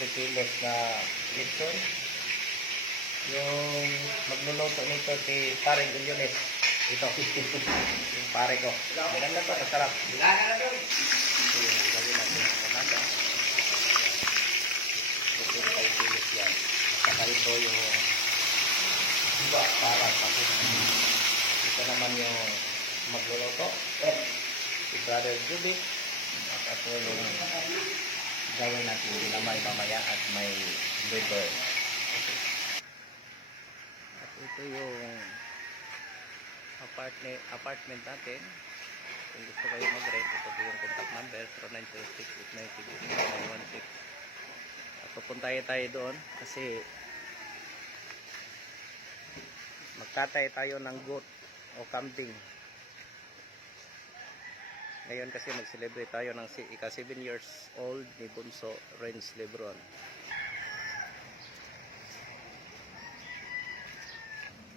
pipilit na lechon. Yung magluluto nito si Paring Ulyones. Ito. Yung pare ko. Maganda to, masarap. So, gawin natin ang maganda. Ito yung pipilit yan. Saka ito yung para sa kunin. Ito naman yung magluluto. Si Brother Judy. At ito yung gawin natin dinamay mamaya at may liver. Okay. At ito yung apartment natin. Kung gusto kayo mag-rent, ito po yung contact number 0906-890-916. At pupuntahin tayo doon kasi magkatay tayo ng goat o kambing. Ngayon kasi mag-celebrate tayo ng ika 7 years old ni Bunso Renz Lebron.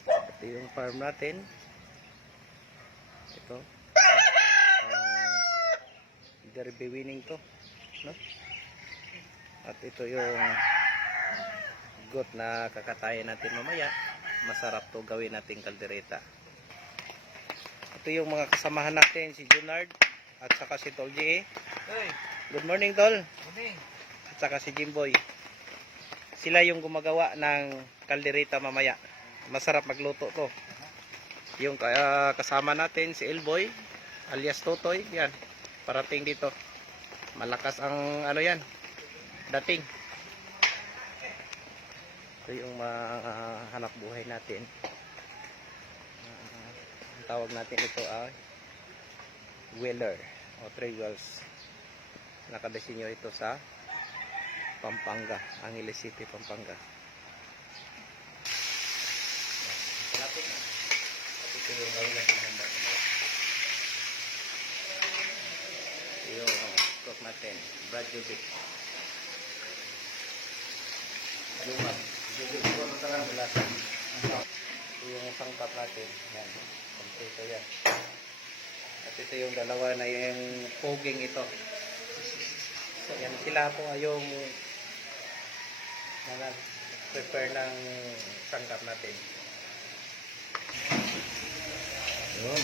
Ito yung farm natin. Ito. Derby winning to. No? At ito yung goat na kakatayin natin mamaya. Masarap to gawin nating kaldereta. Ito yung mga kasamahan natin, si Junard at saka si Tol G. Hey. Good morning, Tol. Good morning. At saka si Jimboy. Sila yung gumagawa ng kaldereta mamaya. Masarap magluto to. Yung kasama natin si Elboy alias Totoy, yan. Parating dito. Malakas ang ano yan. Dating. Ito yung hanap buhay natin. Ang tawag natin ito ay wheeler o 3 wheels. Nakadesinyo ito sa Pampanga, Angeles City, Pampanga. Lapit na. At ito yung gawin natin ng bago. Yung cook natin, Brad Jubic. Lumab. Jubic ko masarang bulasan. Ito yung sangkap natin. Yan. Kompleto yan. At ito yung dalawa na yung poging ito. So, yan sila po ay yung prepare ng sangkap natin. Yun.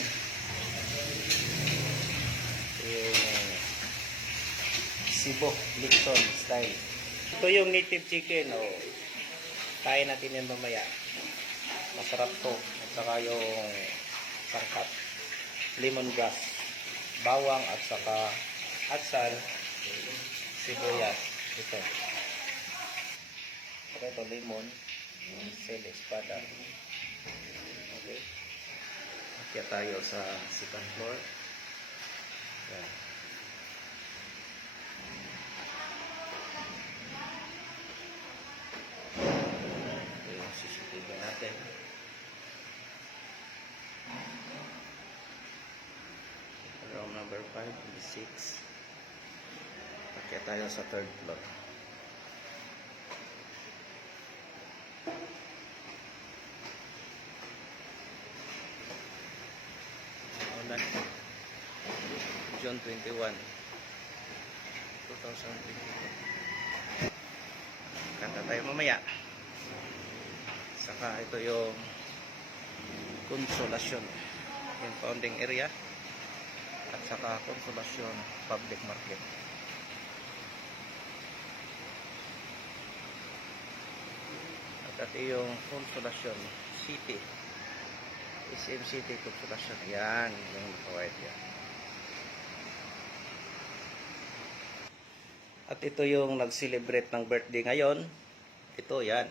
Yung Cebu Lipson style. Ito yung native chicken. Oh. Kain natin yan mamaya. Masarap to. At saka yung sangkap. Lemongrass, bawang at saka atsal, sibuyas. Ito. Ito lemon, sili, espada. Okay. Akyat tayo sa second floor. Yan. Ito yung CCTV natin. Room number 5 and 6. Akyat tayo sa third floor. Ulan. June 21, 2022. Kanta tayo mamaya. Saka ito yung Consolasyon, yung founding area. At saka Consolasyon Public Market. At ito yung Consolasyon City, SM City Consolasyon. Yan yung nakawait yan. At ito yung nag-celebrate ng birthday ngayon. Ito yan.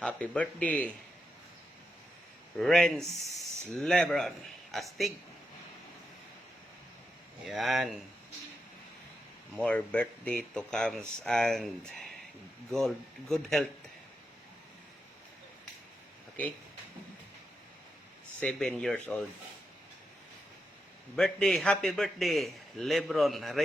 Happy birthday Renz Lebron Astig. Yan. More birthday to comes and good health. Okay? 7 years old. Birthday, happy birthday, Lebron Renz.